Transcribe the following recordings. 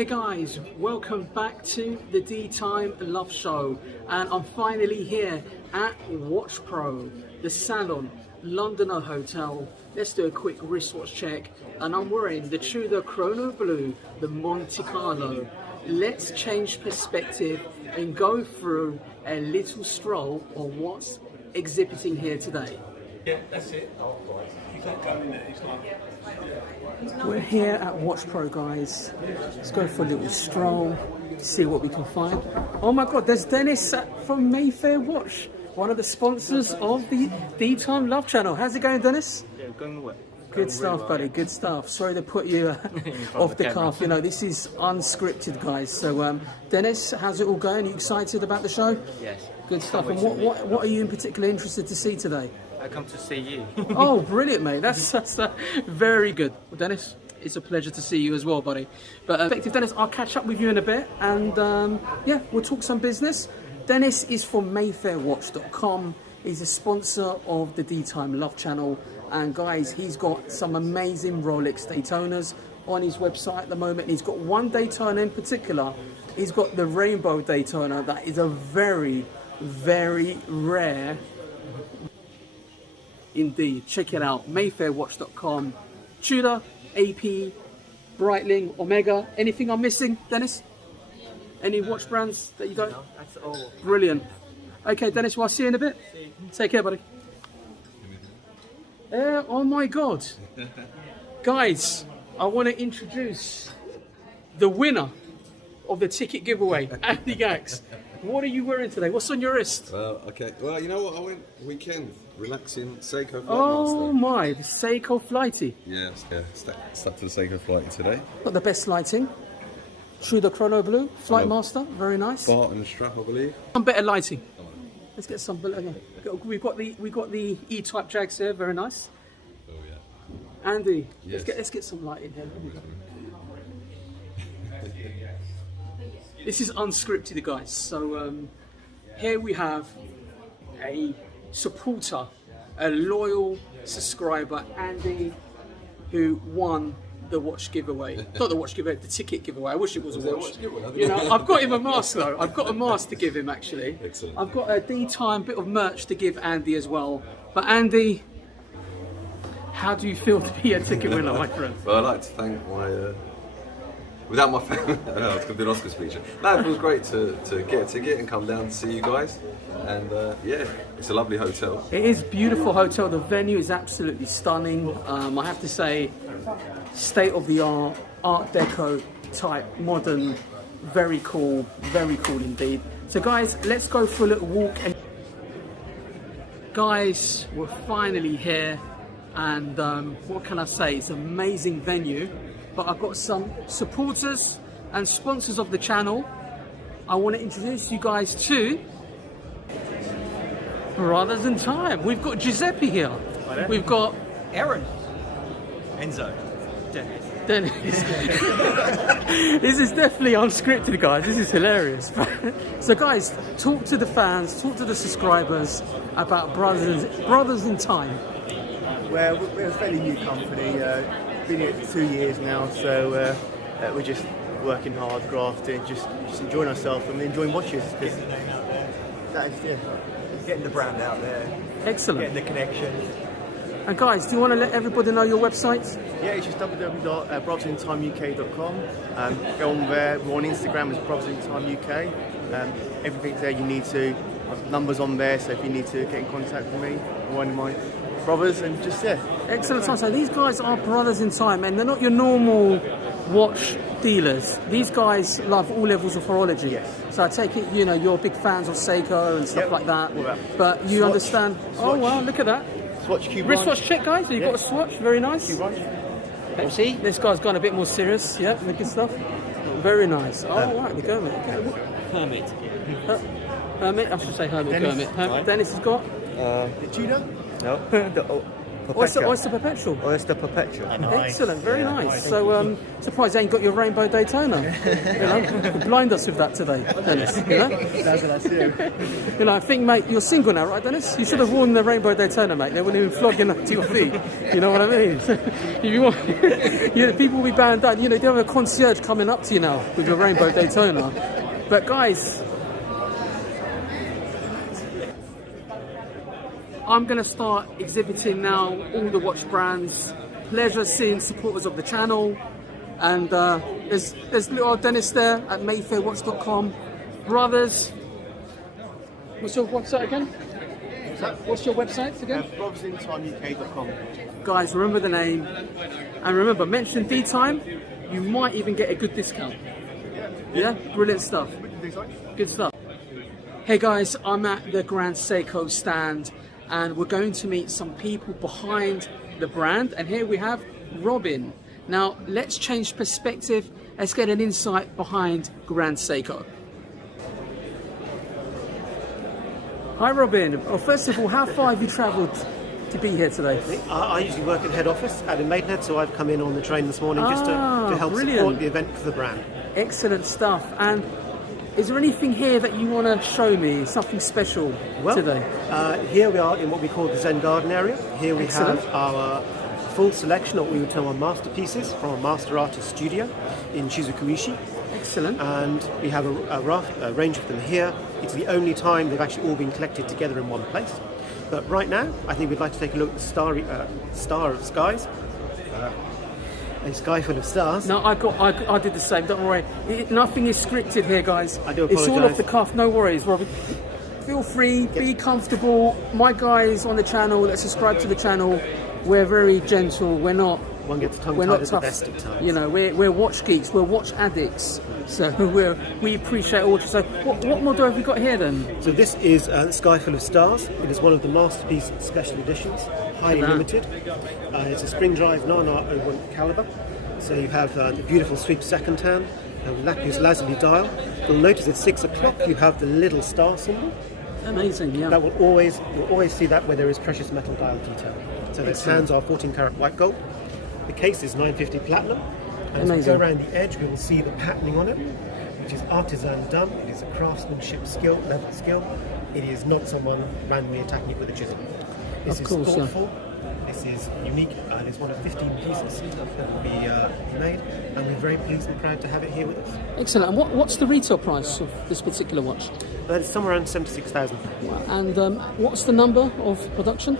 Hey guys, welcome back to the D-Time Love Show, and I'm finally here at WatchPro, the Salon, Londoner Hotel. Let's do a quick wristwatch check, and I'm wearing the Tudor Chrono Blue, the Monte Carlo. Let's change perspective and go through a little stroll on what's exhibiting here today. Yeah, that's it. You can't go in there. It's like, We're here at WatchPro, guys. Let's go for a little stroll, see what we can find. Oh my God, there's Dennis from Mayfair Watch, one of the sponsors of the D-Time Love Channel. How's it going, Dennis? Yeah, going well. Good stuff, buddy. Good stuff. Sorry to put you off the cuff. You know, this is unscripted, guys. So, Dennis, how's it all going? Are you excited about the show? Yes. Good stuff. And what are you in particular interested to see today? I come to see you. Oh, brilliant, mate. That's very good. Well, Dennis, it's a pleasure to see you as well, buddy. But effective Dennis, I'll catch up with you in a bit, and yeah, we'll talk some business. Dennis is from MayfairWatch.com. He's a sponsor of the D-Time Love Channel, and guys, he's got some amazing Rolex Daytonas on his website at the moment. He's got one Daytona in particular. He's got the Rainbow Daytona. That is a very, very rare. Indeed, check it out, MayfairWatch.com. Tudor, AP, Breitling, Omega. Anything I'm missing, Dennis? Any watch brands that you don't? No, that's all. Brilliant. Okay, Dennis, well, I'll see you in a bit. Take care, buddy. Oh my God. Guys, I want to introduce the winner of the ticket giveaway, Andy Gax. What are you wearing today? What's on your wrist? Okay. Well, you know what? I went weekend relaxing Seiko Flightmaster. Oh my, the Seiko Flighty. Yeah, stuck to the Seiko Flighty today. Got the best lighting. Tudor Chrono Blue, Flightmaster, very nice. Barton strap, I believe. Some better lighting. Let's get some better. We've got the E-type Jags here, very nice. Oh yeah. Andy, Yes. let's get some light in here. This is unscripted, guys. So here we have a supporter, a loyal subscriber, Andy, who won the watch giveaway. Not the watch giveaway, the ticket giveaway. I wish it was a watch. You know, I've got him a mask though. I've got a mask to give him actually. Excellent. I've got a D-Time bit of merch to give Andy as well. But Andy, how do you feel to be a ticket winner, my friend? Well, I'd like to thank my. Without my family, I know it's going to be an Oscar speech. No, it feels great to get a ticket and come down to see you guys. And yeah, it's a lovely hotel. It is a beautiful hotel. The venue is absolutely stunning. I have to say, state-of-the-art, Art Deco type, modern, very cool indeed. So guys, let's go for a little walk. And guys, we're finally here, and what can I say? It's an amazing venue. But I've got some supporters and sponsors of the channel. I want to introduce you guys to Brothers in Time. We've got Giuseppe here. We've got Aaron. Enzo. Dennis. This is definitely unscripted, guys. This is hilarious. So guys, talk to the fans, talk to the subscribers about Brothers in Time. Well, we're a fairly new company. Been here for 2 years now, so we're just working hard, grafting, just enjoying ourselves and enjoying watches. That is, Getting the brand out there. Excellent. Getting the connection. And guys, do you want to let everybody know your website? yeah, it's just www.brothersintimeuk.com. Go on there. We're on Instagram as brothersintimeuk. Everything's there you need to. Numbers on there, so if you need to get in contact with me or one of my brothers, and just Excellent. So these guys are Brothers in Time, and they're not your normal watch dealers. These guys love all levels of horology. Yes. So I take it, you know, you're big fans of Seiko and stuff Yep. like that. All that. But you Swatch. understand. Oh Swatch. wow, look at that. Swatch Q Wristwatch check, guys. So you've got a swatch. Very nice. Q-Branch. See, this guy's gone a bit more serious. Yeah, the good stuff. Very nice. Oh, right, the Gurmit. Okay. Hermit. Hermit. I should say Hermit. Dennis. Gurmit. Dennis has got. The Tudor? No. Perpetual. Oyster Perpetual. Oyster Perpetual. Excellent, very nice. So, surprised you ain't got your rainbow Daytona. You blind us with that today, Dennis. You know? That's what I see. You know, I think, mate, you're single now, right, Dennis? You should have worn the rainbow Daytona, mate. They wouldn't even flogging up to your feet. You know what I mean? If you want, you know, people will be bowing down. You know, you have a concierge coming up to you now with your rainbow Daytona. But guys, I'm going to start exhibiting now all the watch brands. Pleasure seeing supporters of the channel. And there's little old Dennis there at MayfairWatch.com. Brothers, what's your website again? What's your website again? BrothersInTimeUK.com. Guys, remember the name. And remember, mention D-Time, you might even get a good discount. Yeah? Brilliant stuff. Good stuff. Hey guys, I'm at the Grand Seiko stand and we're going to meet some people behind the brand, and here we have Robin. Now let's change perspective, let's get an insight behind Grand Seiko. Hi Robin. Well, first of all, how far have you travelled to be here today? I usually work at head office out in Maidenhead, so I've come in on the train this morning just to help support the event for the brand. Excellent stuff. And is there anything here that you want to show me, something special today? Here we are in what we call the Zen Garden area. Here we have our full selection of what we would term our masterpieces from a master artist studio in Shizukuishi. Excellent. And we have a range of them here. It's the only time they've actually all been collected together in one place. But right now, I think we'd like to take a look at the Star of Skies. A sky full of stars. No, I did the same. Don't worry. Nothing is scripted here, guys. I do It's all apologise. off the cuff. No worries, Robin. Feel free. Be comfortable. My guys on the channel that subscribe to the channel, we're very gentle. We're not. One gets tongue We're tied not at the tough. best of times. You know, we're watch geeks. We're watch addicts. So we appreciate all. So what model have we got here then? So this is Sky Full of Stars. It is one of the masterpiece special editions, highly limited. It's a spring drive 9R01 caliber. So you have the beautiful sweep second hand, lapis lazuli dial. You'll notice at 6 o'clock you have the little star symbol. Amazing, yeah. That you'll always see that where there is precious metal dial detail. So the hands are 14 karat white gold. The case is 950 platinum. And as we go around the edge, we will see the patterning on it, which is artisan done. It is a craftsmanship level skill. It is not someone randomly attacking it with a chisel. This is thoughtful. This is unique, and it's one of 15 pieces that will be made, and we're very pleased and proud to have it here with us. Excellent. And what's the retail price of this particular watch? That is somewhere around 76,000. And what's the number of production?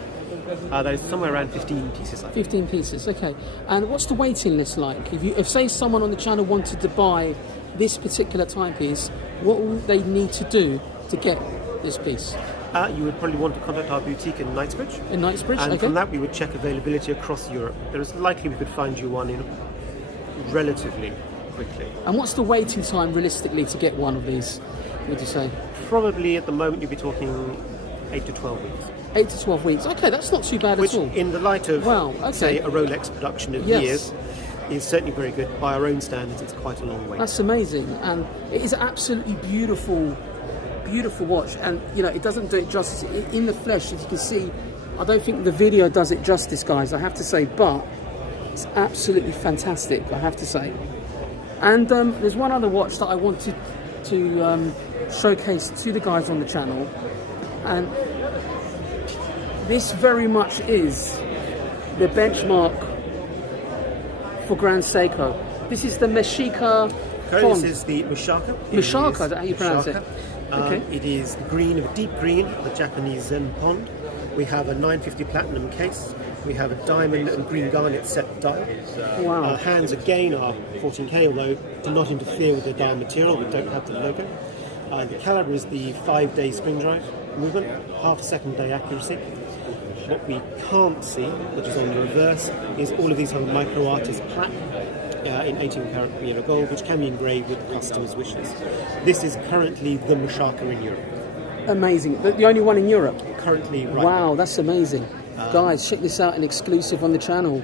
That is somewhere around 15 pieces. 15 pieces, okay. And what's the waiting list like? If say someone on the channel wanted to buy this particular timepiece, what will they need to do to get this piece? You would probably want to contact our boutique in Knightsbridge. In Knightsbridge, and okay. from that we would check availability across Europe. There is likely we could find you one in relatively quickly. And what's the waiting time realistically to get one of these, would you say? Probably at the moment you'd be talking 8 to 12 weeks. 8 to 12 weeks. Okay, that's not too bad Which, at all. in the light of, say, a Rolex production of years, is certainly very good. By our own standards, it's quite a long way. That's amazing, and it is absolutely beautiful watch, and you know it doesn't do it justice in the flesh. As you can see, I don't think the video does it justice, guys, I have to say, but it's absolutely fantastic, I have to say. And there's one other watch that I wanted to showcase to the guys on the channel, and this very much is the benchmark for Grand Seiko. This is the Meshika Pond. This is the Mushaka. Mushaka, is that how you pronounce it? Okay. It is green, of a deep green, of the Japanese Zen pond. We have a 950 platinum case. We have a diamond and green garnet set dial. Wow. Our hands again are 14K, although do not interfere with the dial material. We don't have the logo. The caliber is the 5-day spring drive movement, half a second day accuracy. What we can't see, which is on the reverse, is all of these have a micro artist plaque in 18 karat yellow gold, which can be engraved with the customer's wishes. This is currently the Mushaka in Europe. Amazing. The only one in Europe? Currently, right Wow, now. that's amazing. Guys, check this out, an exclusive on the channel.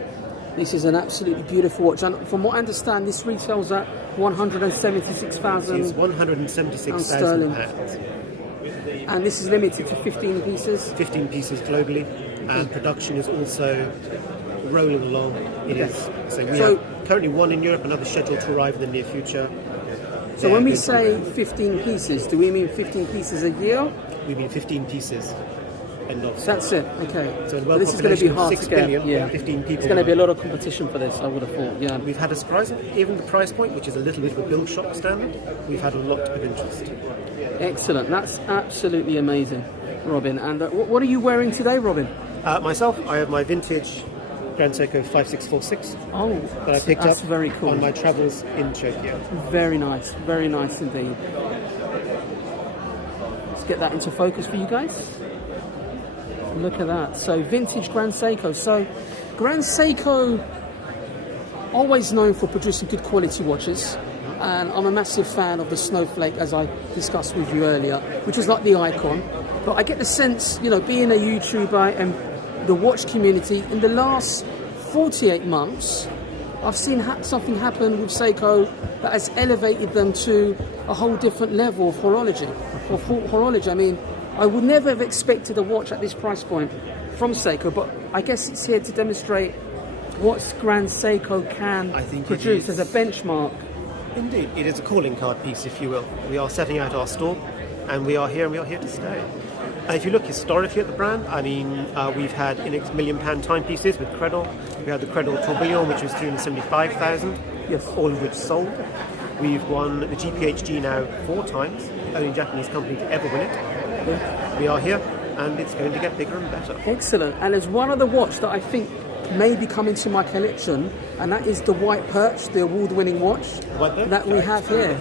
This is an absolutely beautiful watch. And from what I understand, this retails at 176,000 It's 176,000 sterling. pounds. And this is limited to 15 pieces? 15 pieces globally. and production is also rolling along. It is. So we So- have currently one in Europe, another scheduled to arrive in the near future. So when we say 15 pieces, do we mean 15 pieces a year? we mean 15 pieces. End of. That's it. Okay. So in a But world this is going to be population of hard 6 to get. billion, Yeah. 15 people. It's going to be a lot of competition for this. I would have thought. Yeah. We've had a surprise, even the price point, which is a little bit of a bill shock standard. We've had a lot of interest. Excellent. That's absolutely amazing, Robin. And what are you wearing today, Robin? Myself, I have my vintage Grand Seiko 5646 Oh, that I picked that's up very cool. on my travels in Tokyo. Very nice indeed. Let's get that into focus for you guys. Look at that. So vintage Grand Seiko. So Grand Seiko, always known for producing good quality watches. And I'm a massive fan of the Snowflake, as I discussed with you earlier, which was like the icon. But I get the sense, being a YouTuber and the watch community, in the last 48 months, I've seen something happen with Seiko that has elevated them to a whole different level of horology. I mean, I would never have expected a watch at this price point from Seiko, but I guess it's here to demonstrate what Grand Seiko can I think it produce is. as a benchmark. Indeed, it is a calling card piece, if you will. We are setting out our stall, and we are here, and we are here to stay. If you look historically at the brand, I mean, we've had £1 million timepieces with Credol. We had the Credol Tourbillon, which was 375,000, Yes. all of which sold. We've won the GPHG now 4 times, the only Japanese company to ever win it. We are here, and it's going to get bigger and better. Excellent. And there's one other watch that I think may be coming to my collection, and that is the White Perch, the award-winning watch White Perch? that we have here.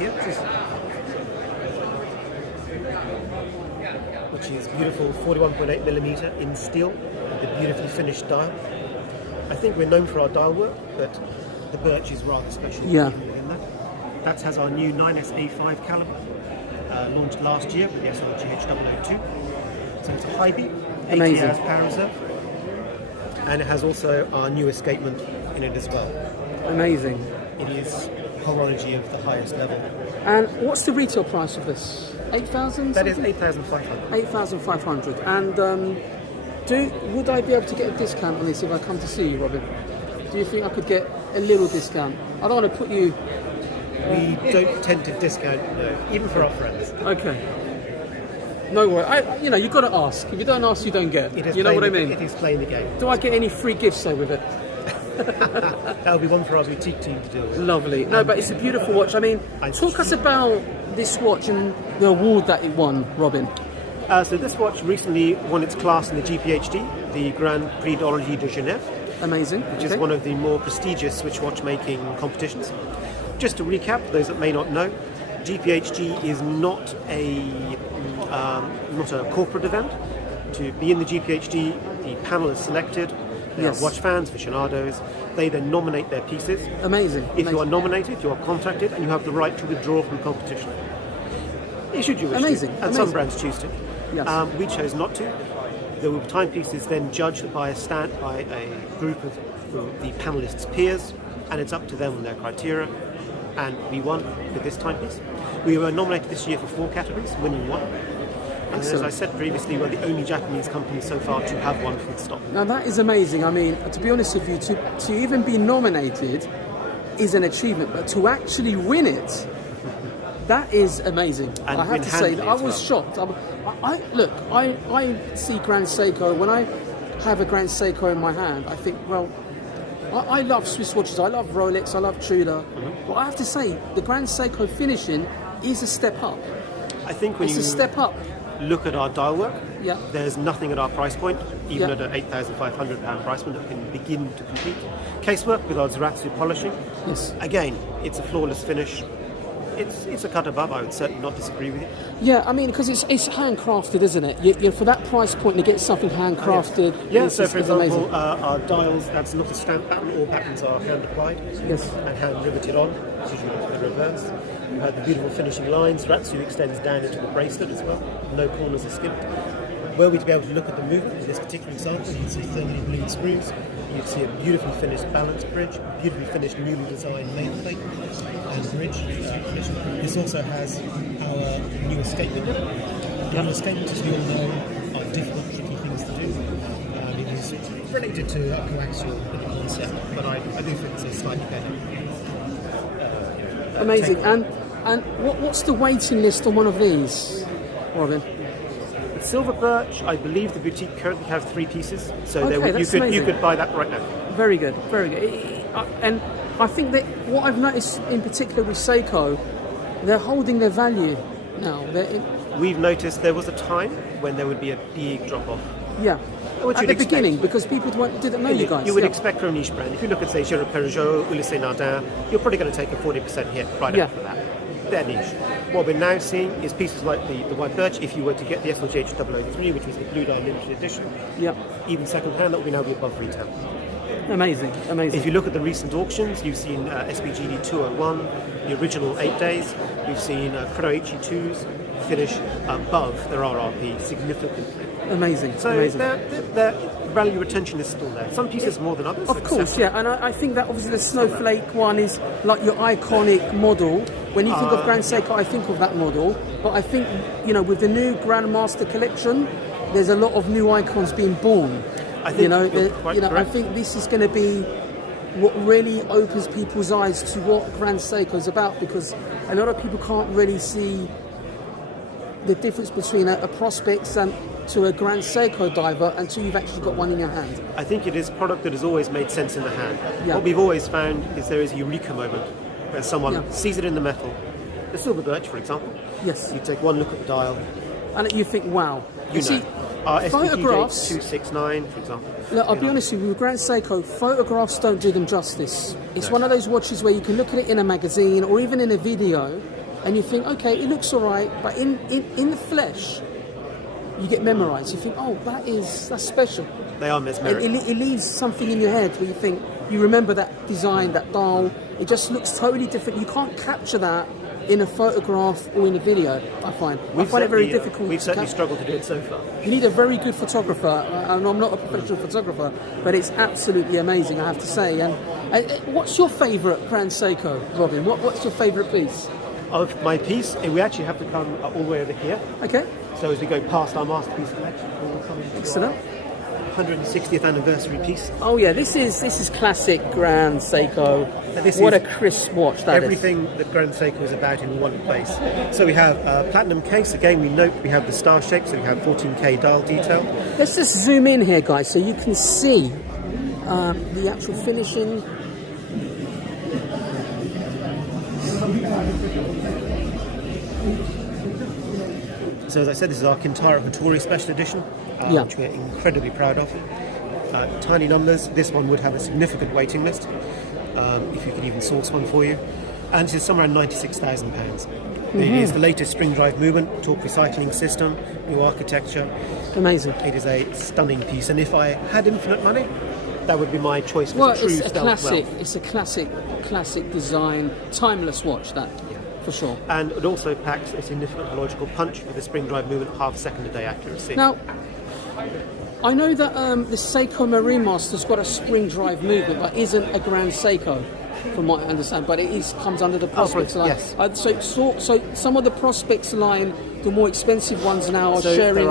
Which is beautiful 41.8 millimeter in steel, with a beautifully finished dial. I think we're known for our dial work, but the birch is rather special. Yeah. In that has our new 9SA5 caliber, launched last year with the SRGH 002. So it's a high beat, 80 Amazing. hours power reserve, and it has also our new escapement in it as well. Amazing. It is horology of the highest level. And what's the retail price of this? 8,000? That is 8,500. 8,500. And would I be able to get a discount on this if I come to see you, Robin? Do you think I could get a little discount? I don't want to put you... We don't tend to discount, no, even for our friends. Okay. No worry. You've got to ask. If you don't ask, you don't get. It is You know playing what I the- mean? It is playing the game. Do I get any free gifts, though, with it? That'll be one for our boutique team to deal with. Lovely. No, but it's a beautiful watch. I mean, talk us about this watch and the award that it won, Robin. So this watch recently won its class in the GPHD, the Grand Prix d'Horlogerie de Genève, Amazing. which is one of the more prestigious Swiss watchmaking competitions. Just to recap, for those that may not know, GPHG is not a corporate event. To be in the GPHD, the panel is selected. They Yes. are watch fans, aficionados. They then nominate their pieces. Amazing. If you are Amazing. nominated, you are contacted, and you have the right to withdraw from competition. Should you wish Amazing, to, and amazing. some brands choose to. Yes. We chose not to. The timepieces then judged by a group of the panelists' peers, and it's up to them on their criteria. And we won with this timepiece. We were nominated this year for 4 categories, winning 1. And as Excellent. I said previously, we're the only Japanese company so far to have one full stop. Now that is amazing. I mean, to be honest with you, to even be nominated is an achievement, but to actually win it, that is amazing. And I have win to say, handily that I as was shocked. I see Grand Seiko, when I have a Grand Seiko in my hand, I think, well, I love Swiss watches, I love Rolex, I love Tudor, but I have to say, the Grand Seiko finishing is a step up. I think when It's you a step up. look at our dial work, Yeah. there's nothing at our price point, even Yeah. at an £8,500 price point, that can begin to compete. Casework with our Zaratsu polishing, Yes. again, it's a flawless finish. It's a cut above, I would certainly not disagree with you. Yeah, I mean, because it's handcrafted, isn't it? For that price point to get something handcrafted, Yeah, it's, so for it's example, amazing. our dials, that's not a stamp pattern, all patterns are hand applied Yes. and hand riveted on, which is usually the reverse. You have the beautiful finishing lines, Zaratsu extends down into the bracelet as well, no corners are skipped. Were we to be able to look at the movement in this particular example, you'd see thermally bleed screws, you'd see a beautifully finished balance bridge, beautifully finished newly designed nameplate and bridge. This also has our new escapement. The new escapement, as we all know, are difficult, tricky things to do. It is related to a coaxial in the concept, but I do think it's a slightly better. Amazing. And what's the waiting list on one of these, Robin? With silver birch, I believe the boutique currently have 3 pieces, so Okay, that's you amazing. could buy that right now. Very good, very good. And I think that what I've noticed in particular with Seiko, they're holding their value now. We've noticed there was a time when there would be a big drop-off. Yeah. Which At you'd the expect. beginning, because people didn't know you guys. You would yeah. expect from a niche brand. If you look at, say, Gérard Perregaux, Ulysse Nardin, you're probably going to take a 40% hit right Yeah. after that. They're niche. What we're now seeing is pieces like the white birch. If you were to get the SLGH 003, which was the Blue Dye limited edition, Yeah. even second-hand, that would now be above retail. Amazing, amazing. If you look at the recent auctions, you've seen SBGD 201, the original 8 days. We've seen Chrono HE2s finish above their RRP significantly. Amazing, So amazing. their value retention is still there. Some pieces more than others. Of course, yeah, and I think that obviously the Snowflake one is like your iconic model. When you think of Grand Seiko, I think of that model. But I think, with the new Grandmaster collection, there's a lot of new icons being born. I think you're quite I correct. think this is going to be what really opens people's eyes to what Grand Seiko is about, because a lot of people can't really see the difference between a Prospects and to a Grand Seiko diver until you've actually got one in your hand. I think it is a product that has always made sense in the hand. Yeah. What we've always found is there is a eureka moment where someone Yeah. sees it in the metal. The silver birch, for example. Yes. You take one look at the dial, And you think, wow. you see, know. Our photographs. 269, for example. Look, I'll be honest with you, with Grand Seiko, photographs don't do them justice. It's one of those watches where you can look at it in a magazine or even in a video and you think, okay, it looks all right, but in the flesh, you get memorised. You think, oh, that's special. They are mesmeric. It leaves something in your head where you think, you remember that design, that dial. It just looks totally different. You can't capture that in a photograph or in a video, I find. I find it very difficult. We've to certainly capture. struggled to do it so far. You need a very good photographer, and I'm not a professional photographer, but it's absolutely amazing, I have to say. And what's your favourite Grand Seiko, Robin? What's your favourite piece? Of my piece, we actually have to come all the way over here. Okay, So as we go past our masterpiece collection, we'll come into excellent. our 160th anniversary piece. Oh yeah, this is classic Grand Seiko. This What is a crisp watch that is. Everything that Grand Seiko is about in one place. So we have a platinum case. Again, we note we have the star shape, so we have 14K dial detail. Let's just zoom in here, guys, so you can see the actual finishing. So as I said, this is our Kintara Hattori Special Edition, Yeah. which we're incredibly proud of. Tiny numbers. This one would have a significant waiting list, if you could even source one for you. And this is somewhere around £96,000. It is the latest spring drive movement, torque recycling system, new architecture. Amazing. It is a stunning piece, and if I had infinite money, that would be my choice for Well, the true it's a stealth classic. wealth. It's a classic design, timeless watch. That, for sure. And it also packs a significant horological punch with a spring drive movement, half a second a day accuracy. Now, I know that the Seiko Marine Master's got a spring drive movement, but isn't a Grand Seiko, from what I understand. But it comes under the Prospects line. yes. So some of the Prospects line, the more expensive ones now, are So sharing.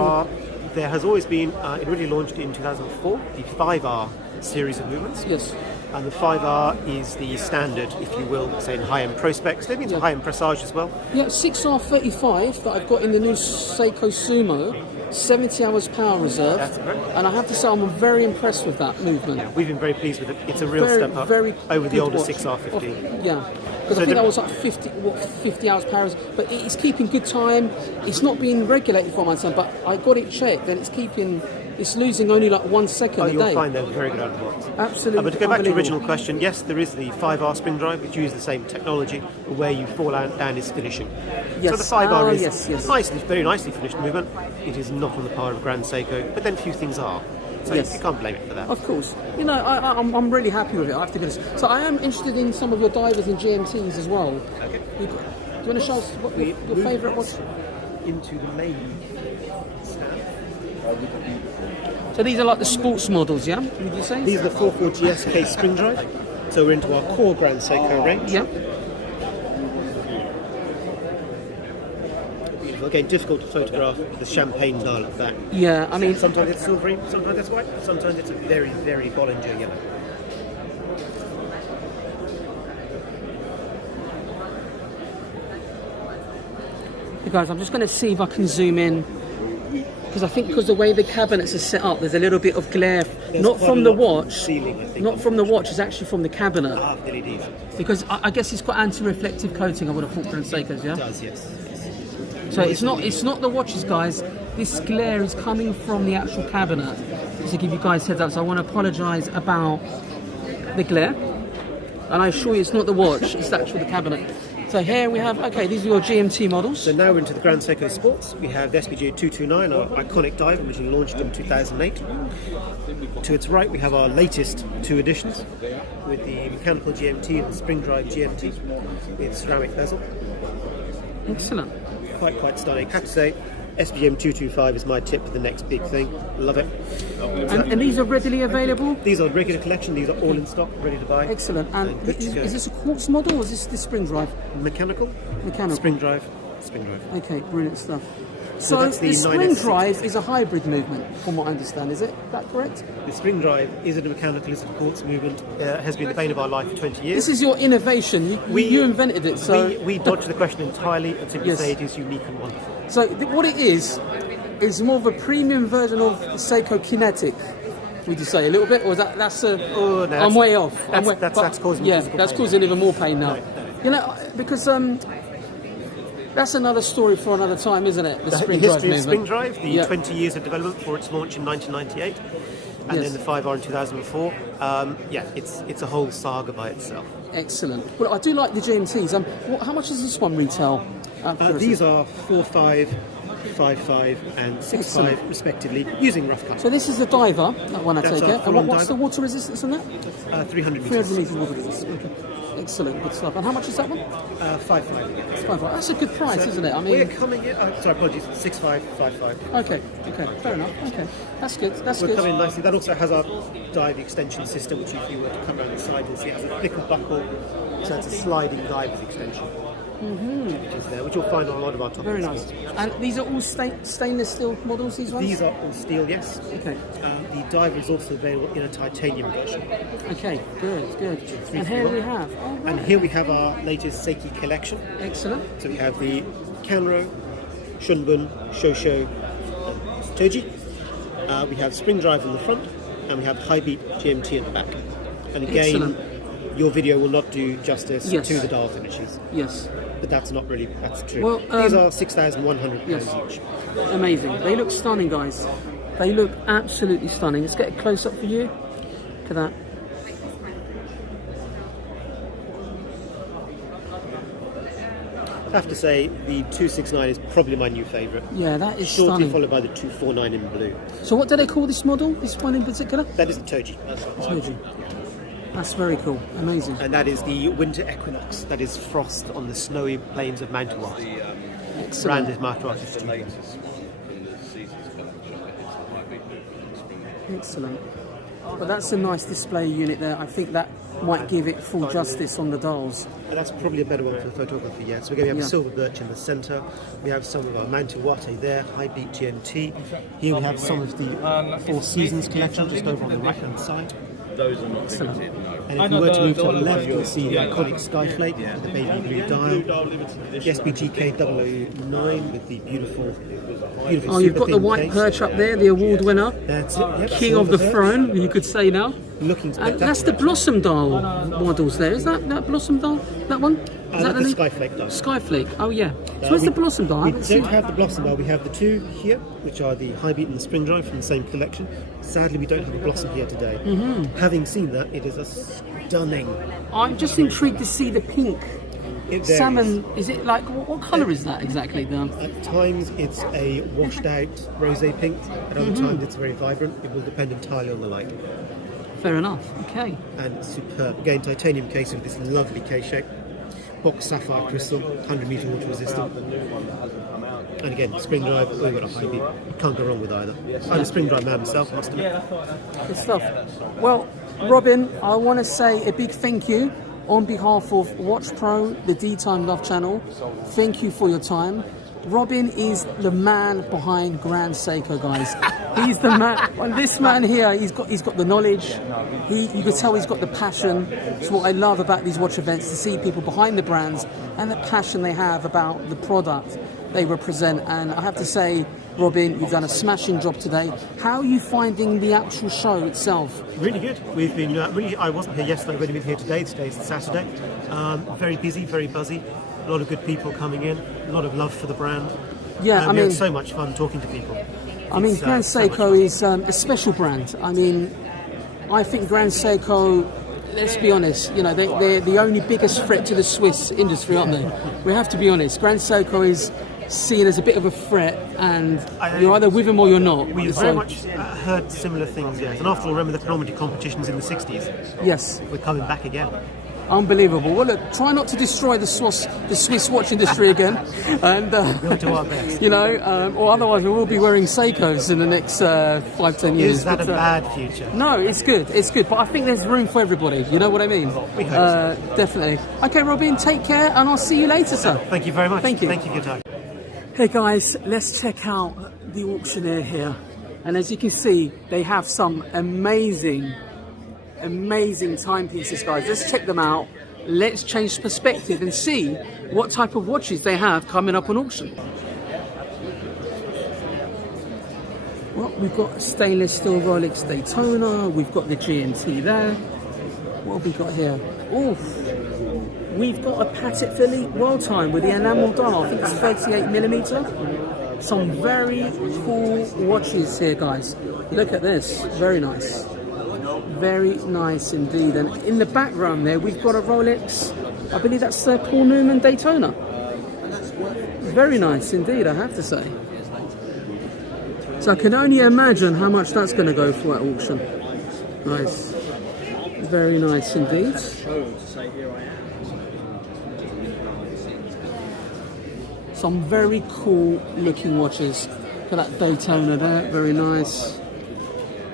there has always been, it really launched in 2004, the 5R series of movements. Yes. And the 5R is the standard, if you will, say in high-end Prospects. There have been some high-end Presage as well. Yeah, 6R35 that I've got in the new Seiko Sumo, 70 hours power reserve. That's correct. And I have to say, I'm very impressed with that movement. We've been very pleased with it. It's a real step up very over the good older watch. 6R50. Yeah, because So I think the- that was like 50 hours power, but it's keeping good time. It's not being regulated from my time, but I got it checked, and it's losing only like 1 second Oh, a you'll day. find they're very good out of the box. Absolutely. But to go back to the unbelievable. original question, yes, there is the 5R spring drive, which uses the same technology, but where you fall down is finishing. Yes. So the 5R is yes. very nicely finished movement. It is not on the par of Grand Seiko, but then few things are. So Yes. you can't blame it for that. Of course. I'm really happy with it, I have to get this. So I am interested in some of your divers and GMTs as well. Okay. Do you want to show us what your favourite watch? Into the main stand. So these are like the sports models, yeah? Would you say? These are the 44GS case spring drive. So we're into our core Grand Seiko range. Yeah. Beautiful. again, difficult to photograph with the champagne dial at the back. Yeah, I mean, Sometimes it's silvery, sometimes it's white, sometimes it's a very, very Bollinger yellow. you guys, I'm just going to see if I can zoom in. Because I think because the way the cabinets are set up, there's a little bit of glare, There's not quite from a the lot watch, ceiling, I think, not on from the watch, it's actually from the cabinet. The LEDs. Because I guess it's got anti-reflective coating, I would have thought, for the Seikos, yeah? It does, yes. So it's not the watches, guys. This glare is coming from the actual cabinet. Just to give you guys heads up, so I want to apologise about the glare. And I assure you it's not the watch, it's actually the cabinet. So here we have, okay, these are your GMT models. So now we're into the Grand Seiko Sports. We have the SPGA 229, our iconic diver, which we launched in 2008. To its right, we have our latest two editions with the mechanical GMT and the spring drive GMT with ceramic bezel. Excellent. Quite stunning. Have to say, SPGM 225 is my tip for the next big thing. Love it. And these are readily available? These are regular collection. These are all in stock, ready to buy. Excellent. And good to go. is this a quartz model or is this the spring drive? Mechanical. Mechanical. Spring drive. Spring drive. Okay, brilliant stuff. So So that's the the spring 9S60. drive is a hybrid movement, from what I understand. Is that correct? The spring drive is a mechanical, is a quartz movement. Has been the bane of our life for 20 years. This is your innovation. You invented it. So we dodge the question entirely and simply Yes. say it is unique and wonderful. So what it is more of a premium version of Seiko Kinetic. Would you say a little bit, or is that's a? Oh, no, I'm way off. that's causing yeah, physical that's pain. causing even more pain now. You know, because that's another story for another time, isn't it? The The spring drive history of movement. spring drive, the Yeah. 20 years of development for its launch in 1998, and Yes. then the 5R in 2004. It's a whole saga by itself. Excellent. Well, I do like the GMTs. How much does this one retail? These are 4.5, 5.5 and 6.5 Excellent. respectively, using rough cut. So this is the diver, that one I That's take our it. And full-on what's the diver. water resistance on that? 300 300 meters. metres water resistance. Okay. Excellent, good stuff. And how much is that one? 5.5. It's £5. That's a good price, isn't it? I We're mean, coming in. Sorry, apologies. 6.5, 5.5. okay, fair enough. Okay, that's good. That's We're good. coming nicely. That also has our dive extension system, which if you were to come around the side, you'll see it has a thicker buckle, so it's a sliding diver's extension, which is there, which you'll find on a lot of our top Very end nice. sports. And these are all stainless steel models. These ones. These are all steel, yes. Okay. The diver is also available in a titanium version. Okay. Good. And here we have. Oh, right. And here we have our latest Seiki collection. Excellent. So we have the Kanro, Shunbun, Shosho, and Toji. We have spring drive in the front, and we have high beat GMT at the back. And again, Excellent. your video will not do justice Yes. to the dial finishes, Yes. but that's true. Well, These are £6,100 yes. each. Amazing. They look stunning, guys. They look absolutely stunning. Let's get a close up for you. Look at that. I have to say, the 269 is probably my new favourite. Yeah, that is Shortly stunning. followed by the 249 in blue. So what do they call this model? This one in particular? That is the Toji. Toji. That's very cool. Amazing. And that is the winter equinox. That is frost on the snowy plains of Mount Huat. Excellent. Branded marked artist. Excellent. But that's a nice display unit there. I think that might give it full justice on the dials. And that's probably a better one for the photography, yeah. So we're going to have Yeah. a silver birch in the centre. We have some of our Mount Huat there, high beat GMT. Here we have some of the Four Seasons collection just over on the right hand side. Excellent. And if we were to move to the left, you'll see the iconic Skyflake, the baby blue dial, the SBGK 009 with the beautiful Oh, you've super got the thin white case. perch up there, the award winner, That's it, yep, king of the silver throne, you could say now. birch. Looking And spectacular. that's the Blossom dial models there. Is that Blossom dial? That one? Is that the name? Skyflake dial. Skyflake. Oh yeah. So where's we- the Blossom dial? I We haven't don't seen- have the Blossom dial. We have the two here, which are the high beat and the spring drive from the same collection. Sadly, we don't have a Blossom here today. Mm-hmm. Having seen that, it is a stunning. I'm just intrigued to see the pink It varies. salmon. Is it like what colour is that exactly? At times, it's a washed out rosé pink. At other Mm-hmm. times, it's very vibrant. It will depend entirely on the light. Fair enough. Okay. And superb. Again, titanium case with this lovely case shape. Box sapphire crystal, 100 meter water resistant. And again, spring drive, we've got a high beat. Can't go wrong with either. I'm a spring drive man myself, must admit. Good stuff. Well, Robin, I want to say a big thank you on behalf of WatchPro, the Deetimelovechannel. Thank you for your time. Robin is the man behind Grand Seiko, guys. He's the man. Well, this man here, he's got the knowledge. You can tell he's got the passion. It's what I love about these watch events, to see people behind the brands and the passion they have about the product they represent. And I have to say, Robin, you've done a smashing job today. How are you finding the actual show itself? Really good. We've been I wasn't here yesterday, I've only been here today. Today's Saturday. Very busy, very buzzy. A lot of good people coming in. A lot of love for the brand. Yeah, we had so much fun talking to people. I mean, Grand Seiko is a special brand. I mean, I think Grand Seiko, let's be honest, you know, they're the only biggest threat to the Swiss industry, aren't they? We have to be honest. Grand Seiko is seen as a bit of a threat, and you're either with them or you're not. We've very much heard similar things, yes. And after all, remember the chronometry competitions in the 60s? Yes. We're coming back again. Unbelievable. Well, look, try not to destroy the Swiss watch industry again, and we'll do our best. You know, or otherwise we will be wearing Seikos in the next 5-10 years. Is that a bad future? No, it's good. It's good, but I think there's room for everybody. You know what I mean? We hope so. Definitely. Okay, Robin, take care, and I'll see you later, sir. Thank you very much. Thank you. Thank you for your time. Hey guys, let's check out the auctioneer here, and as you can see, they have some amazing timepieces, guys. Let's check them out. Let's change perspective and see what type of watches they have coming up on auction. Well, we've got a stainless steel Rolex Daytona. We've got the GMT there. What have we got here? Oof. We've got a Patek Philippe World Time with the enamel dial. I think it's 38mm. Some very cool watches here, guys. Look at this. Very nice. Very nice indeed. And in the background there, we've got a Rolex. I believe that's Paul Newman Daytona. Very nice indeed, I have to say. So I can only imagine how much that's going to go for at auction. Nice. Very nice indeed. Some very cool looking watches. Look at that Daytona there, very nice.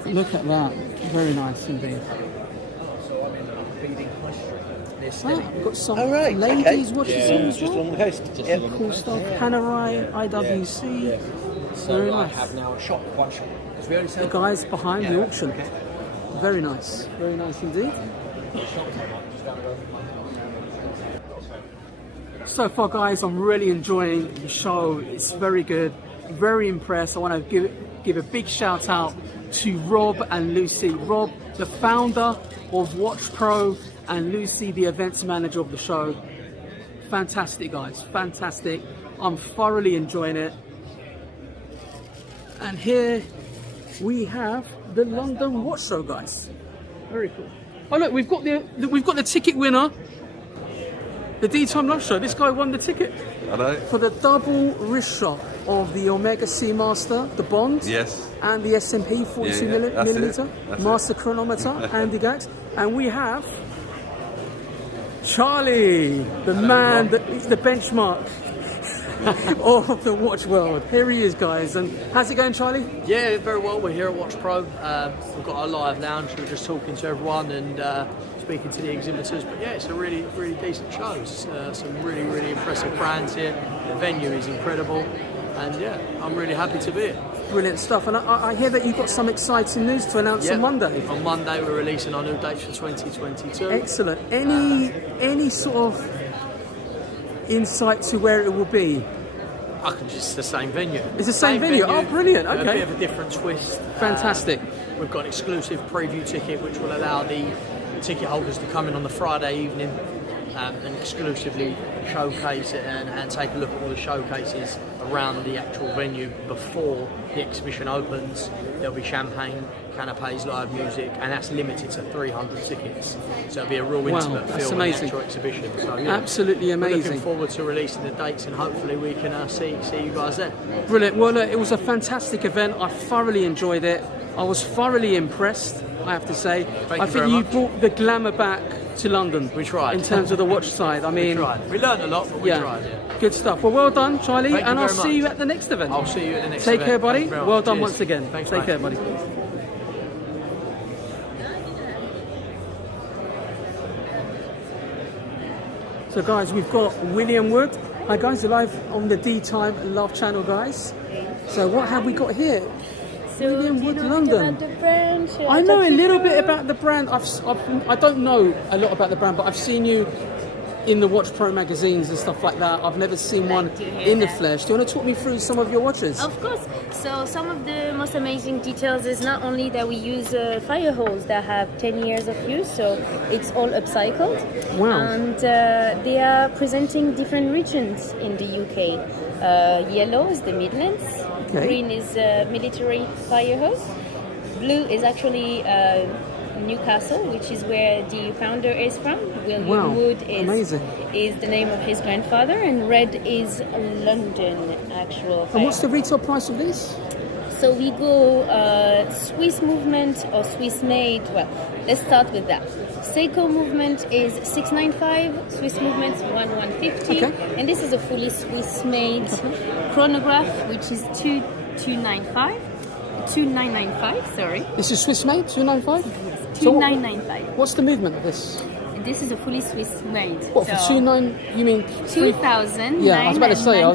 Look at that, very nice indeed. We've got some ladies watches here as well. along the coast. Cool stuff. Panerai, IWC. Very nice. have now a shop, one shop. Because we only The sell guys behind the auction. Very nice indeed. So far, guys, I'm really enjoying the show. It's very good, very impressed. I want to give a big shout out to Rob and Lucy. Rob, the founder of WatchPro, and Lucy, the events manager of the show. Fantastic, guys, fantastic. I'm thoroughly enjoying it. And here we have the London Watch Show, guys. Very cool. Oh look, we've got the ticket winner. The Deetime Love Show. This guy won the ticket. Hello. For the double wrist shot of the Omega Seamaster, the Bond. Yes. And the SMP 42mm Master Chronometer, Andy Gax. And we have Charlie, the man, the benchmark of the watch world. Here he is, guys. And how's it going, Charlie? Yeah, very well. We're here at WatchPro. We've got our live lounge. We're just talking to everyone and speaking to the exhibitors. But yeah, it's a really decent show. It's, some really impressive brands here. The venue is incredible. And yeah, I'm really happy to be here. Brilliant stuff. And I hear that you've got some exciting news to announce on Monday. On Monday, we're releasing our new dates for 2022. Excellent. Any sort of insight to where it will be? It's the same venue. It's the same venue? Oh, brilliant. Okay. A bit of a different twist. Fantastic. We've got an exclusive preview ticket which will allow the ticket holders to come in on the Friday evening and exclusively showcase it and take a look at all the showcases around the actual venue before the exhibition opens. There'll be champagne, canapes, live music, and that's limited to 300 tickets. So it'll be a real intimate feel in the actual exhibition. So, yeah, absolutely amazing. We're looking forward to releasing the dates and hopefully we can see you guys there. Brilliant. Well, it was a fantastic event. I thoroughly enjoyed it. I was thoroughly impressed, I have to say. I think you brought the glamour back to London. We tried. In terms of the watch side. I mean, we tried. We learned a lot, but we tried. Yeah. Good stuff. Well done, Charlie, Thank and you I'll very see much. you at the next event. I'll see you at the next Take event. care, buddy. Thank you very Well much. done Cheers. once again. Thanks, Take mate. care, buddy. So guys, we've got William Wood Hi guys, you're live on the Deetimelovechannel, guys. So what have we got here? So, William do you Wood, know London. about the brand? Should I know talk a you little through? bit about the brand. I don't know a lot about the brand, but I've seen you in the WatchPro magazines and stuff like that. I've never seen Like one to hear in the that. flesh. Do you want to talk me through some of your watches? Of course. So some of the most amazing details is not only that we use fire holes that have 10 years of use, so it's all upcycled. Wow. And they are presenting different regions in the UK. Yellow is the Midlands. Okay. Green is military fire hose. Blue is actually Newcastle, which is where the founder is from. William Wow, Wood amazing. is the name of his grandfather, and red is London actual. And what's the retail price of these? So we go Swiss movement or Swiss made. Well, let's start with that. Seiko movement is 695, Swiss movements 1150, Okay. and this is a fully Swiss made chronograph, which is 2995. Sorry, This is Swiss made, 295? 2995. What's the movement of this? This is a fully Swiss made. What, for 29, you mean? 2,000. Yeah, I was about to say, I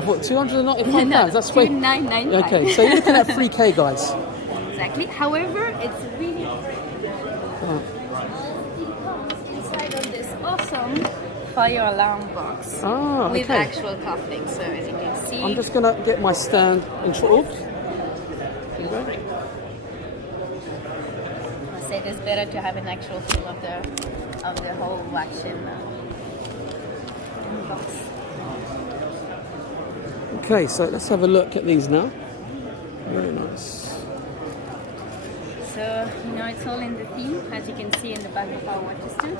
thought 295 No, pounds, that's way... 2,995. Okay, so you're looking at 3K, guys. Exactly. However, it's really inside of this awesome fire alarm box Ah, with okay. actual cufflinks. So as you can see, I'm just going to get my stand in trouble. I say it's better to have an actual feel of the whole watch in box. Okay, so let's have a look at these now. Very nice. So it's all in the theme, as you can see in the back of our watches too.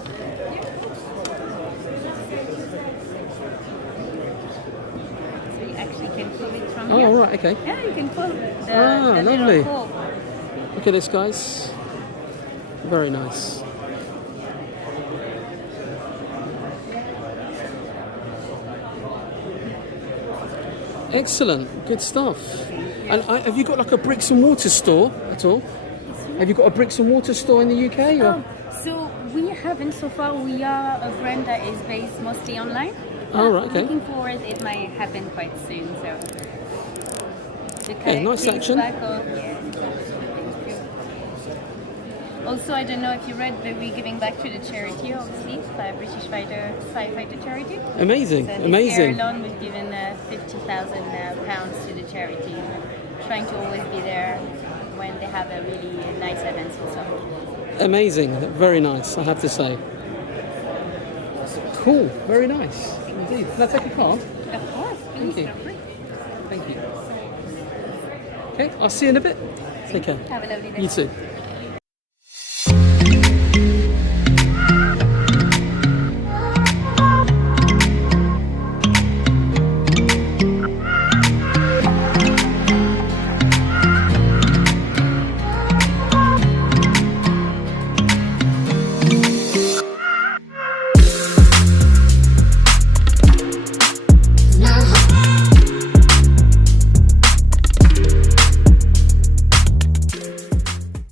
So you actually can pull it from here. Oh, right, okay. Yeah, you can pull the lovely. little pull. Look at this, guys. Very nice. Excellent, good stuff. And have you got like a bricks and mortar store at all? Have you got a bricks and mortar store in the UK? Or? So we haven't so far. We are a brand that is based mostly online. Oh, right, okay. Looking forward, it might happen quite soon. So. Okay, nice action. Also, I don't know if you read, but we're giving back to the charity, obviously, by British firefighter charity. Amazing, So this amazing. year alone, we've given £50,000 to the charity, trying to always be there when they have a really nice event also. Amazing, very nice, I have to say. Cool, very nice indeed. Can I take a card? Of course, please, you. feel free. Thank you. Okay, I'll see you in a bit. Take care. Have a lovely day. You too.